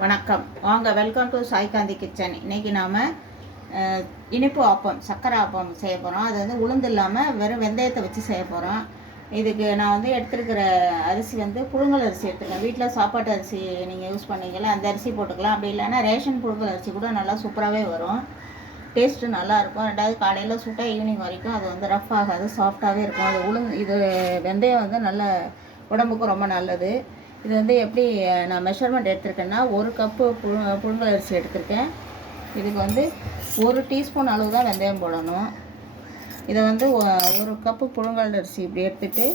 வணக்கம். வாங்க, welcome to Saikanthi kitchen. இன்றைக்கி நாம் இனிப்பு ஆப்பம், சர்க்கரை ஆப்பம் செய்ய போகிறோம். அது வந்து உளுந்து இல்லாமல் வெறும் வெந்தயத்தை வச்சு செய்ய போகிறோம். இதுக்கு நான் வந்து எடுத்துருக்கிற அரிசி வந்து புழுங்கல் அரிசி எடுத்துருக்கேன். வீட்டில் சாப்பாட்டு அரிசி நீங்கள் யூஸ் பண்ணிக்கலாம், அந்த அரிசி போட்டுக்கலாம். அப்படி இல்லைன்னா ரேஷன் புழுங்கல் அரிசி கூட நல்லா சூப்பராகவே வரும். டேஸ்ட்டு நல்லாயிருக்கும். ரெண்டாவது காலையில் சுட்டால் ஈவினிங் வரைக்கும் அது வந்து ரஃப் ஆகாது, சாஃப்டாகவே இருக்கும். அது இது வெந்தயம் வந்து நல்ல உடம்புக்கும் ரொம்ப நல்லது. இது வந்து எப்படி நான் மெஷர்மெண்ட் எடுத்திருக்கேன்னா, 1 கப்பு புழுங்கல் அரிசி எடுத்திருக்கேன். இதுக்கு வந்து 1 டீஸ்பூன் அளவு தான் வெந்தயம் போடணும். இதை வந்து 1 கப்பு புழுங்கல் அரிசி இப்படி எடுத்துகிட்டு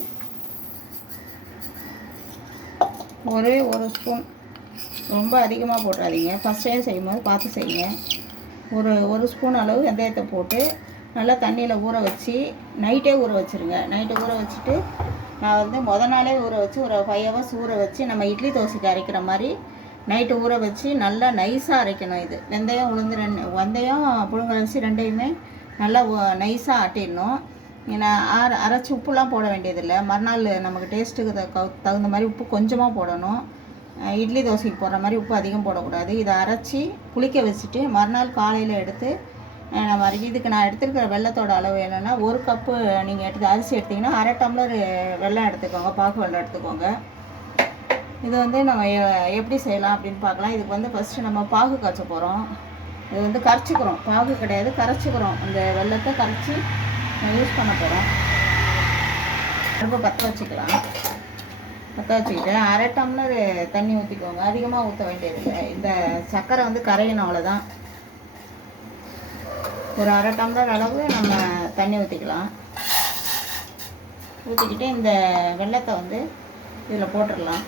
ஒரே 1 ஸ்பூன், ரொம்ப அதிகமாக போட்டுறாதீங்க, ஃபஸ்ட் டைம் செய்யும்போது பார்த்து செய்யுங்க. ஒரு ஸ்பூன் அளவு வெந்தயத்தை போட்டு நல்லா தண்ணியில் ஊற வச்சு நைட்டே ஊற வச்சுருங்க. நைட்டு ஊற வச்சுட்டு நான் வந்து நாளே ஊற வச்சு ஒரு 5 ஹவர்ஸ் ஊற வச்சு நம்ம இட்லி தோசைக்கு அரைக்கிற மாதிரி நைட்டு ஊற வச்சு நல்லா நைஸாக அரைக்கணும். இது வெந்தயம் வெந்தயம் புழுங்கலரிசி ரெண்டையுமே நல்லா நைஸாக ஆட்டிடணும். ஏன்னா அரைச்சி உப்புலாம் போட வேண்டியதில்லை. மறுநாள் நமக்கு டேஸ்ட்டுக்கு தகுந்த மாதிரி உப்பு கொஞ்சமாக போடணும். இட்லி தோசைக்கு போடுற மாதிரி உப்பு அதிகம் போடக்கூடாது. இதை அரைச்சி புளிக்க வச்சுட்டு மறுநாள் காலையில் எடுத்து நம்ம இதுக்கு நான் எடுத்துருக்கிற வெள்ளத்தோட அளவு என்னென்னா, 1 கப்பு நீங்கள் அரிசி எடுத்திங்கன்னா 1/2 டம்ளர் வெல்லம் எடுத்துக்கோங்க, பாகு வெல்லம் எடுத்துக்கோங்க. இது வந்து நம்ம எப்படி செய்யலாம் அப்படின்னு பார்க்கலாம். இதுக்கு வந்து ஃபஸ்ட்டு நம்ம பாகு காய்ச்ச போகிறோம். இது வந்து கரைச்சிக்கிறோம், பாகு கிடையாது, கரைச்சிக்கிறோம். அந்த வெல்லத்தை கரைச்சி யூஸ் பண்ண போகிறோம். ரொம்ப பற்ற வச்சுக்கலாம். பற்ற வச்சுக்கிட்டு 1/2 டம்ளர் தண்ணி ஊற்றிக்கோங்க. அதிகமாக ஊற்ற வேண்டியதில்லை. இந்த சர்க்கரை வந்து கரையணும், அவ்வளோதான். ஒரு 1/2 டம்ளர் அளவு நம்ம தண்ணி ஊற்றிக்கலாம். ஊற்றிக்கிட்டு இந்த வெல்லத்தை வந்து இதில் போட்டுடலாம்.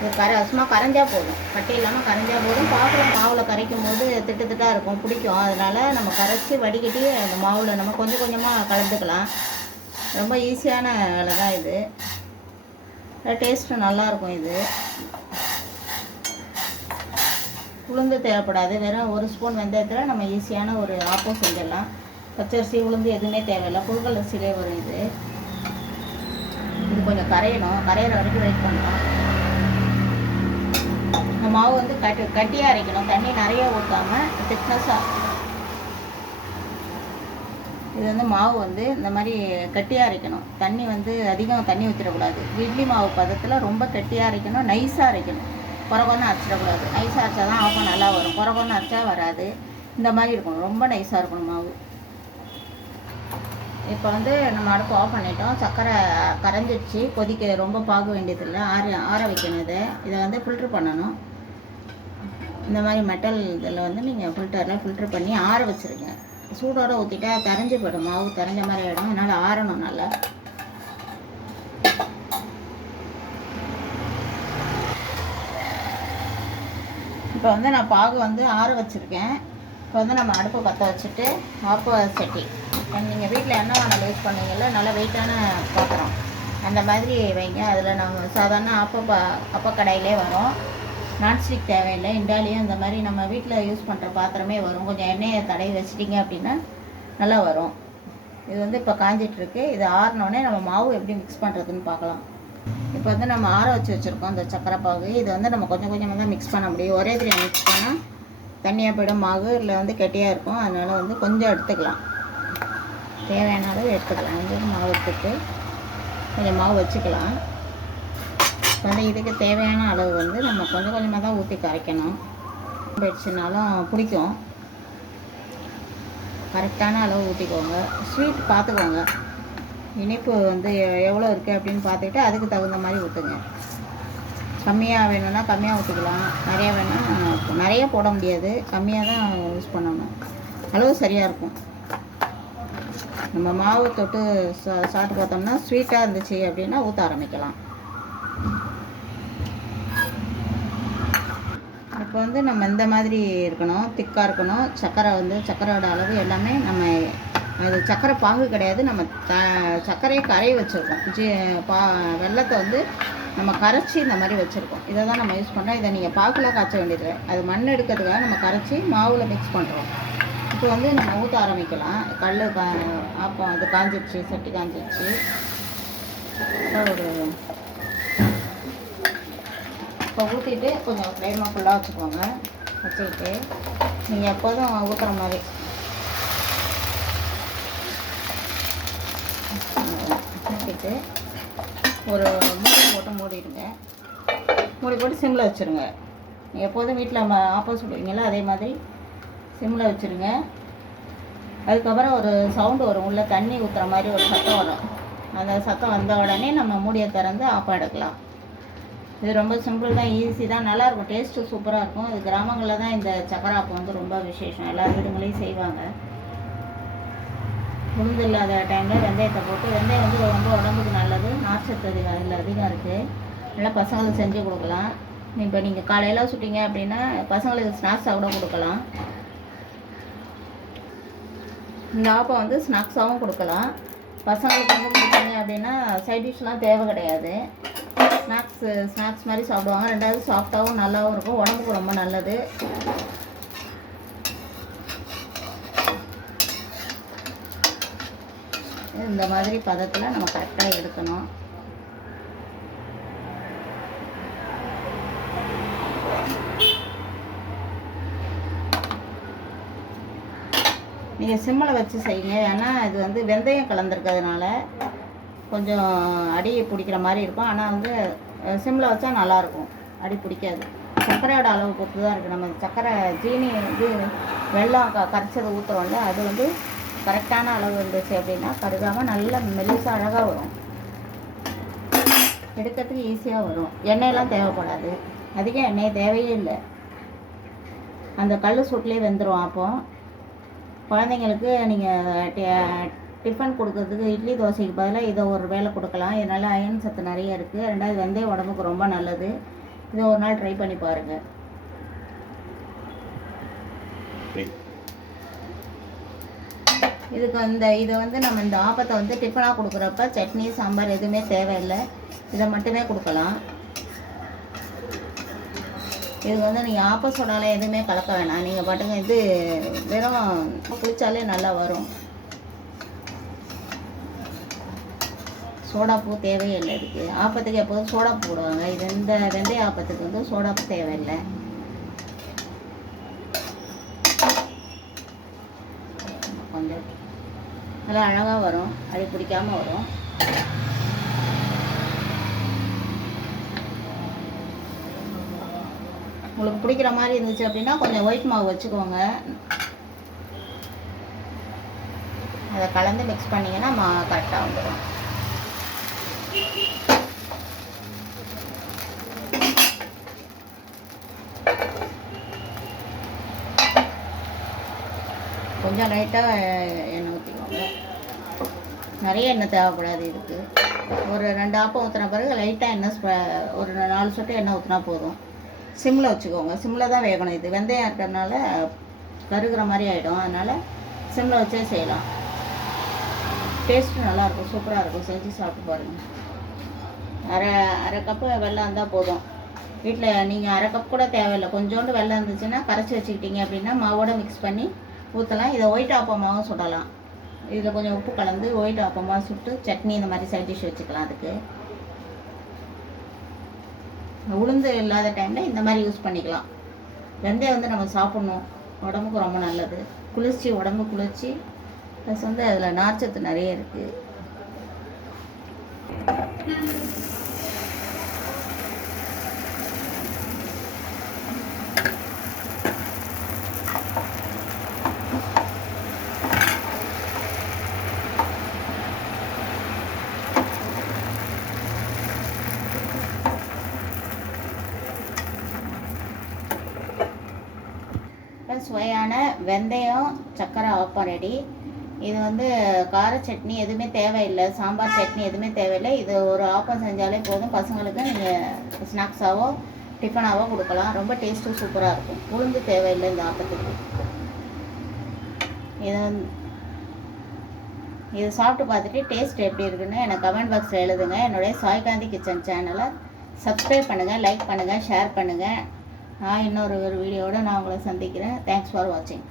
இது சும்மா கரைஞ்சால் போதும், கட்டி இல்லாமல் கரைஞ்சால் போதும். பாக்கில் மாவில் கரைக்கும் போது திட்டாக இருக்கும், பிடிக்கும். அதனால் நம்ம கரைச்சி வடிகட்டி அந்த மாவில் நம்ம கொஞ்சம் கொஞ்சமாக கலந்துக்கலாம். ரொம்ப ஈஸியான வேலை தான் இது. டேஸ்ட்டு நல்லாயிருக்கும். இது உளுந்து தேவைப்படாது. வெறும் 1 ஸ்பூன் வெந்தயத்தில் நம்ம ஈஸியான ஒரு ஆப்பம் செஞ்சிடலாம். பச்சரிசி உளுந்து எதுவுமே தேவையில்லை, புழுங்கல் அரிசியிலே வரும். இது கொஞ்சம் கரையணும், கரையிற வரைக்கும் வெயிட் பண்ணலாம். இந்த மாவு வந்து கட்டியாக அரைக்கணும், தண்ணி நிறைய ஊற்றாமல் திக்னஸாக. இது வந்து மாவு வந்து இந்த மாதிரி கட்டியாக அரைக்கணும். தண்ணி வந்து அதிகம் தண்ணி ஊற்றிடக்கூடாது. இட்லி மாவு பதத்தில் ரொம்ப கட்டியாக அரைக்கணும், நைஸாக அரைக்கணும். குறகுன்னு அரைச்சிடக்கூடாது. நைஸாக அரைச்சா தான் ஆப்பம் நல்லா வரும். குறகுன்னு அரைச்சா வராது. இந்த மாதிரி இருக்கணும், ரொம்ப நைஸாக இருக்கணும் மாவு. இப்போ வந்து நம்ம அடுப்பு ஆஃப் பண்ணிட்டோம். சர்க்கரை கரைஞ்சிடுச்சு, கொதிக்க ரொம்ப பாக வேண்டியதில்லை. ஆற வைக்கணும். இதை வந்து ஃபில்ட்ரு பண்ணணும். இந்த மாதிரி மெட்டல் இதில் வந்து நீங்கள் ஃபில்ட்ரு பண்ணி ஆற வச்சுருங்க. சூடோடு ஊற்றிட்டா தரைஞ்சி போய்டும், மாவு தரைஞ்ச மாதிரி ஆகிடும். அதனால் ஆறணும் நல்லா. இப்போ வந்து நான் பாகு வந்து ஆற வச்சுருக்கேன். இப்போ வந்து நம்ம அடுப்பை பற்ற வச்சுட்டு ஆப்ப சட்டி, நீங்கள் வீட்டில் என்ன வேணாலும் யூஸ் பண்ணுவீங்கல்ல, நல்லா வெயிட்டான பாத்திரம் அந்த மாதிரி வைங்க. அதில் நம்ம சாதாரண அப்பக்கடையிலே வரும். நான்ஸ்டிக் தேவையில்லை, இண்டாலியும் இந்த மாதிரி நம்ம வீட்டில் யூஸ் பண்ணுற பாத்திரமே வரும். கொஞ்சம் எண்ணெயை தடவி வச்சிட்டிங்க அப்படின்னா நல்லா வரும். இது வந்து இப்போ காஞ்சிட்ருக்கு. இது ஆறினோடனே நம்ம மாவு எப்படி மிக்ஸ் பண்ணுறதுன்னு பார்க்கலாம். இப்போ வந்து நம்ம ஆற வச்சுருக்கோம் இந்த சர்க்கரை பாகு. இதை வந்து நம்ம கொஞ்சம் கொஞ்சமாக தான் மிக்ஸ் பண்ண முடியும். ஒரே தடவை மிக்ஸ் பண்ணால் தண்ணியாக போய்டும் மாவு, இல்லை வந்து கெட்டியாக இருக்கும். அதனால் வந்து கொஞ்சம் எடுத்துக்கலாம், தேவையான அளவு எடுத்துக்கலாம். வந்து மாவு எடுத்துட்டு கொஞ்சம் மாவு வச்சுக்கலாம். இப்போ வந்து இதுக்கு தேவையான அளவு வந்து நம்ம கொஞ்சம் கொஞ்சமாக தான் ஊற்றி கரைக்கணும். போயிடுச்சுனாலும் பிடிக்கும். கரெக்டான அளவு ஊற்றிக்கோங்க. ஸ்வீட் பார்த்துக்கோங்க, இனிப்பு வந்து எவ்வளோ இருக்குது அப்படின்னு பார்த்துக்கிட்டு அதுக்கு தகுந்த மாதிரி ஊற்றுங்க. கம்மியாக வேணும்னா கம்மியாக ஊற்றிக்கலாம், நிறையா வேணும்னா நிறைய போட முடியாது, கம்மியாக தான் யூஸ் பண்ணணும். அளவு சரியாக இருக்கும். நம்ம மாவு தொட்டு சாப்பிட்டு பார்த்தோம்னா ஸ்வீட்டாக இருந்துச்சு அப்படின்னா ஊற்ற ஆரம்பிக்கலாம். இப்போ வந்து நம்ம இந்த மாதிரி இருக்கணும், திக்காக இருக்கணும். சர்க்கரையோட அளவு எல்லாமே நம்ம அது சர்க்கரை பாகு கிடையாது, நம்ம சர்க்கரையை கரைய வச்சுருக்கோம். வெல்லத்தை வந்து நம்ம கரைச்சி இந்த மாதிரி வச்சுருக்கோம். இதை தான் நம்ம யூஸ் பண்ணுறோம். இதை நீங்கள் பாகுலாம் காய்ச்ச வேண்டியது. அது மண் எடுக்கிறதுக்காக நம்ம கரைச்சி மாவில் மிக்ஸ் பண்ணுறோம். இப்போ வந்து நம்ம ஊற்ற ஆரம்பிக்கலாம். ஆப்பம் அது காஞ்சிடுச்சு, சட்டி காஞ்சிடுச்சு. ஒரு ஊற்றிட்டு கொஞ்சம் ஃப்ளேமாக ஃபுல்லாக வச்சுக்கோங்க. வச்சுக்கிட்டு நீங்கள் எப்போதும் ஊற்றுற மாதிரி ஊற்றிட்டு ஒரு மூடி போட்டு மூடிடுங்க. மூடி போட்டு சிம்மில் வச்சுருங்க. எப்போதும் வீட்டில் நம்ம ஆப்பம் சுடுவீங்களா அதே மாதிரி சிம்மில் வச்சுருங்க. அதுக்கப்புறம் ஒரு சவுண்டு வரும், உள்ளே தண்ணி ஊற்றுற மாதிரி ஒரு சத்தம் வரும். அந்த சத்தம் வந்த உடனே நம்ம மூடியை திறந்து ஆப்பம் எடுக்கலாம். இது ரொம்ப சிம்பிள் தான், ஈஸி தான், நல்லாயிருக்கும், டேஸ்ட்டு சூப்பராக இருக்கும். இது கிராமங்களில் தான் இந்த சக்கரை ஆப்பம் வந்து ரொம்ப விசேஷம், எல்லா வீடுங்களையும் செய்வாங்க. உளுந்து இல்லாத டைமில் வெந்தயத்தை போட்டு, வெந்தயம் வந்து ரொம்ப உடம்புக்கு நல்லது, நார்ச்சத்து அதில் அதிகம் இருக்குது. நல்லா பசங்களுக்கு செஞ்சு கொடுக்கலாம். இப்போ நீங்கள் காலையில் சுட்டிங்க அப்படின்னா பசங்களுக்கு ஸ்நாக்ஸாக கூட கொடுக்கலாம். இந்த ஆப்பம் வந்து ஸ்நாக்ஸாகவும் கொடுக்கலாம். பசங்களுக்கு வந்து கொடுத்தீங்க அப்படின்னா சைட் டிஷ்லாம் தேவை கிடையாது. ஸ்நாக்ஸ் மாதிரி சாப்பிடுவாங்க. ரெண்டாவது சாஃப்டாகவும் நல்லாவும் இருக்கும், உடம்புக்கு ரொம்ப நல்லது. இந்த மாதிரி பதத்தில் நம்ம கரெக்டாக எடுக்கணும். நீங்கள் சிம்மில் வச்சு செய்யுங்க. ஏன்னா இது வந்து வெந்தயம் கலந்துருக்கிறதுனால கொஞ்சம் அடி பிடிக்கிற மாதிரி இருக்கும். ஆனால் வந்து சிம்மில் வச்சா நல்லாயிருக்கும், அடி பிடிக்காது. சர்க்கரையோட அளவு பொறுத்து தான் இருக்குது. நம்ம சர்க்கரை ஜீனி இது வெல்லம் கரைச்சதை ஊற்றுறோம்ல, அது வந்து கரெக்டான அளவு இருந்துச்சு அப்படின்னா கருகாமல் நல்ல மெலிசாக அழகாக வரும், எடுக்கிறதுக்கு ஈஸியாக வரும். எண்ணெயெல்லாம் தேவைப்படாது, அதிகம் எண்ணெய் தேவையே இல்லை. அந்த கல் சூட்லேயே வெந்துடும். அப்போ குழந்தைங்களுக்கு நீங்கள் டிஃபன் கொடுக்கறதுக்கு இட்லி தோசைக்கு பதிலாக இதை ஒரு வேளை கொடுக்கலாம். இதனால் அயன் சத்து நிறைய இருக்குது. ரெண்டாவது வெந்தயம் உடம்புக்கு ரொம்ப நல்லது. இதை ஒரு நாள் ட்ரை பண்ணி பாருங்கள். இதை வந்து நம்ம இந்த ஆப்பத்தை வந்து டிஃபனாக கொடுக்குறப்ப சட்னி சாம்பார் எதுவுமே தேவையில்லை, இதை மட்டுமே கொடுக்கலாம். இது வந்து நீங்கள் ஆப்ப சோடாவில் எதுவுமே கலக்க வேணாம். நீங்கள் பாட்டுங்க இது வெறும் குளித்தாலே நல்லா வரும். சோடாப்பூ தேவையே இல்லை இதுக்கு. ஆப்பத்துக்கு எப்போதும் சோடாப்பூ போடுவாங்க. இது இந்த வெந்தய ஆப்பத்துக்கு வந்து சோடாப்பூ தேவையில்லை. கொஞ்சம் நல்லா அழகாக வரும், அடி பிடிக்காமல் வரும். உங்களுக்கு பிடிக்கிற மாதிரி இருந்துச்சு அப்படின்னா கொஞ்சம் ஒயிட் மாவு வச்சுக்கோங்க. அதை கலந்து மிக்ஸ் பண்ணிங்கன்னா கரெக்டாக வந்துடும். கொஞ்சம் லைட்டாக எண்ணெய் ஊற்றிக்கோங்க. நிறைய எண்ணெய் தேவைப்படாது இதுக்கு. ஒரு 2 ஆப்பம் ஊற்றின பிறகு லைட்டாக எண்ணெய் ஒரு 4 சொட்டு எண்ணெய் ஊற்றினா போதும். சிம்மில் வச்சுக்கோங்க. சிம்மில் தான் வேகணும். இது வெந்தயம் இருக்கிறதுனால கருகிற மாதிரி ஆகிடும். அதனால் சிம்மில் வச்சே செய்யலாம். டேஸ்ட்டு நல்லாயிருக்கும், சூப்பராக இருக்கும். செஞ்சு சாப்பிட்டு பாருங்கள். அரை கப்பு வெல்லம் இருந்தால் போதும். வீட்டில் நீங்கள் அரை கப் கூட தேவையில்லை, கொஞ்சோண்டு வெல்லம் இருந்துச்சுன்னா கரைச்சி வச்சுக்கிட்டீங்க அப்படின்னா மாவோட மிக்ஸ் பண்ணி ஊற்றலாம். இதை ஒயிட் ஆப்பமாகவும் சுடலாம். இதில் கொஞ்சம் உப்பு கலந்து ஒயிட் ஆப்பமாக சுட்டு சட்னி இந்த மாதிரி சைட் டிஷ் வச்சுக்கலாம். அதுக்கு உளுந்து இல்லாத டைமில் இந்த மாதிரி யூஸ் பண்ணிக்கலாம். வெந்தயம் வந்து நம்ம சாப்பிட்ணும், உடம்புக்கு ரொம்ப நல்லது, குளிர்ச்சி, உடம்பு குளிர்ச்சி. ப்ளஸ் வந்து அதில் நார்ச்சத்து நிறைய இருக்குது. சுவையான வெந்தயம் சக்கரை ஆப்பம் ரெடி. இது வந்து கார சட்னி எதுவுமே தேவையில்லை, சாம்பார் சட்னி எதுவுமே தேவையில்லை. இது ஒரு ஆப்பம் செஞ்சாலே போதும். பசங்களுக்கு நீங்கள் ஸ்நாக்ஸாவோ டிஃபனாவோ கொடுக்கலாம். ரொம்ப டேஸ்ட்டும் சூப்பராக இருக்கும். உளுந்து தேவையில்லை இந்த ஆப்பத்துக்கு. இதை சாப்பிட்டு பார்த்துட்டு டேஸ்ட் எப்படி இருக்குன்னு எனக்கு கமெண்ட் பாக்ஸில் எழுதுங்க. என்னுடைய சாய்காந்தி கிச்சன் சேனலை சப்ஸ்கிரைப் பண்ணுங்கள், லைக் பண்ணுங்கள், ஷேர் பண்ணுங்கள். இன்னொரு வீடியோவோட நான் உங்களை சந்திக்கிறேன். தேங்க்ஸ் ஃபார் வாட்சிங்.